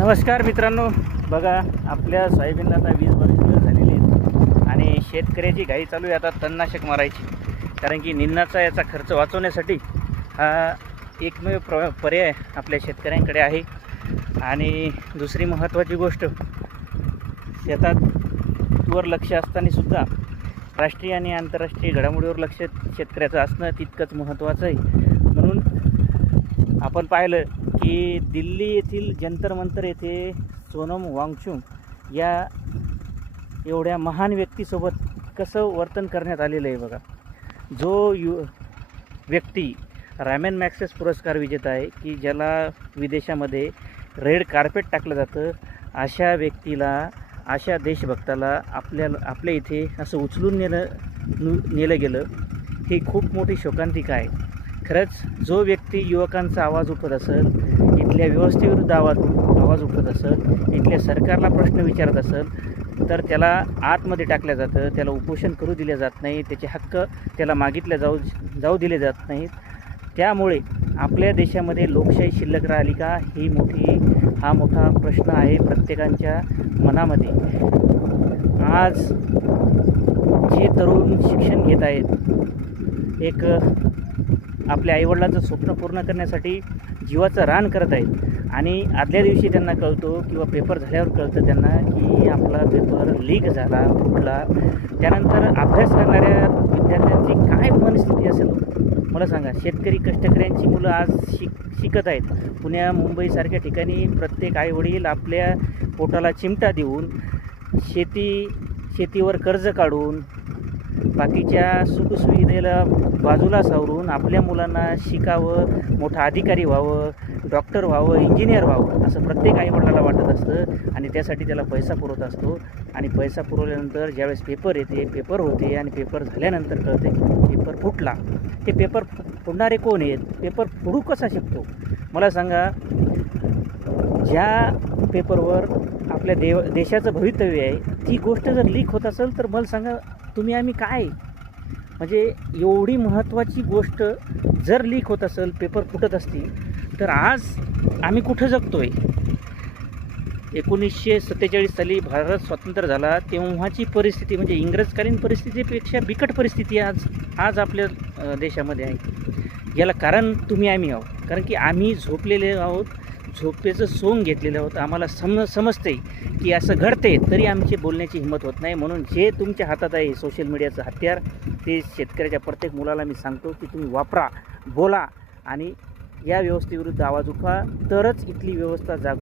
नमस्कार मित्रांनो, बघा आपल्या सोयाबीनला आता 20-22 दिवस झालेले आहेत आणि शेतकऱ्याची घाई चालू आहे आता तणनाशक मारायची. कारण की निंदाचा याचा खर्च वाचवण्यासाठी हा एकमेव पर्याय आपल्या शेतकऱ्यांकडे आहे. आणि दुसरी महत्त्वाची गोष्ट, शेतात वर लक्ष असताना सुद्धा राष्ट्रीय आणि आंतरराष्ट्रीय घडामोडीवर लक्ष शेतकऱ्याचं असणं तितकंच महत्त्वाचं आहे. म्हणून आपण पाहिलं की दिल्ली येथील जंतर मंतर येथे सोनम वांगचुक या एवढ्या महान व्यक्तीसोबत कसं वर्तन करण्यात आलेलं आहे. बघा, जो व्यक्ती रॅमन मॅग्सेस पुरस्कार विजेता आहे, की ज्याला विदेशामध्ये रेड कार्पेट टाकलं जातं, अशा व्यक्तीला, अशा देशभक्ताला आपल्या इथे असं उचलून नेलं गेलं. ही खूप मोठी शोकांतिका आहे. खरंच जो व्यक्ती युवकांचा आवाज उठवत असेल, इथल्या व्यवस्थेविरुद्ध आवाज उठवत असेल, इथल्या सरकारला प्रश्न विचारत असेल, तर त्याला आतमध्ये टाकलं जातं, त्याला उपोषण करू दिले जात नाही, त्याचे हक्क त्याला मागितले जाऊ दिले जात नाहीत. त्यामुळे आपल्या देशामध्ये लोकशाही शिल्लक राहिली का, हा मोठा प्रश्न आहे प्रत्येकाच्या मनामध्ये. आज जे तरुण शिक्षण घेत आहेत, एक आपल्या आईवडिलांचं स्वप्न पूर्ण करण्यासाठी जीवाचं रान करत आहेत आणि आदल्या दिवशी त्यांना कळतो किंवा पेपर झाल्यावर कळतं त्यांना की आपला पेपर लीक झाला, फुटला. त्यानंतर अभ्यास करणाऱ्या विद्यार्थ्यांची काय मनस्थिती असेल मला सांगा. शेतकरी कष्टकऱ्यांची मुलं आज शिकत आहेत. पुण्या मुंबईसारख्या ठिकाणी प्रत्येक आईवडील आपल्या पोटाला चिमटा देऊन शेतीवर कर्ज काढून बाकीच्या सुखसुविधेला बाजूला सावरून आपल्या मुलांना शिकावं, मोठा अधिकारी व्हावं, डॉक्टर व्हावं, इंजिनियर व्हावं, असं प्रत्येक आईवडिलाला वाटत असतं. आणि त्यासाठी त्याला पैसा पुरवत असतो. आणि पैसा पुरवल्यानंतर ज्यावेळेस पेपर होते आणि पेपर झाल्यानंतर कळते पेपर फुटला. ते पेपर फोडणारे कोण आहेत? पेपर फोडू कसा शकतो मला सांगा. ज्या पेपरवर आपल्या देशाचं भवितव्य आहे, ती गोष्ट जर लीक होत असेल तर मला सांगा तुम्ही आम्ही काय. म्हणजे एवढी महत्त्वाची गोष्ट जर लीक होत असेल, पेपर फुटत असतील, तर आज आम्ही कुठं जगतो आहे. 1947 साली भारत स्वतंत्र झाला तेव्हाची परिस्थिती म्हणजे इंग्रजकालीन परिस्थितीपेक्षा बिकट परिस्थिती आज आपल्या देशामध्ये आहे. याला कारण तुम्ही आम्ही आहोत. कारण की आम्ही झोपलेले आहोत, झोपेचं सोंग घेतलेलं आहोत. आम्हाला समजते की असं घडते, तरी आमची बोलण्याची हिंमत होत नाही. म्हणून जे तुमच्या हातात आहे सोशल मीडियाचं हत्यार, ते शेतकऱ्याच्या प्रत्येक मुलाला मी सांगतो की तुम्ही वापरा, बोला आणि या व्यवस्थेविरुद्ध आवाज उठवा. तरच इथली व्यवस्था